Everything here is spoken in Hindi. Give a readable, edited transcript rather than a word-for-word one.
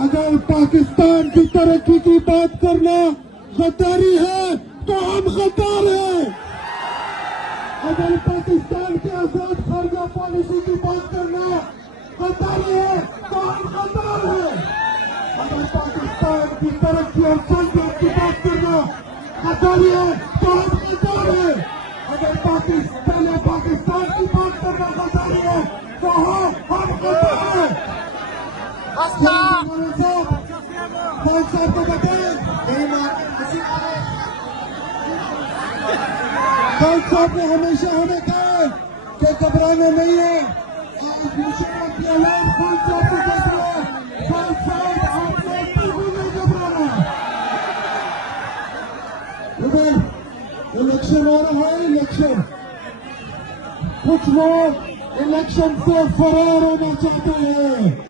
अगर पाकिस्तान की तरक्की की बात करना गद्दारी है तो हम गद्दार हैं। अगर पाकिस्तान के आजाद खारजा पॉलिसी की बात करना गद्दारी है तो हम गद्दार हैं। अगर पाकिस्तान की तरक्की और जमहूरियत की बात करना गद्दारी है तो हम गद्दार हैं। अगर पाकिस्तान की बात करना गद्दारी है तो हम गद्दार हैं। खान साहब को बताएं, खान साहब ने हमेशा हमें कहा कि घबराना नहीं है। आज मुशर्रफ की ऐलान खान साहब को देख रहे हैं। खान साहब आपने बिल्कुल नहीं घबराना। इधर इलेक्शन हो रहा है, इलेक्शन कुछ लोग इलेक्शन से फरार होना चाहते हैं।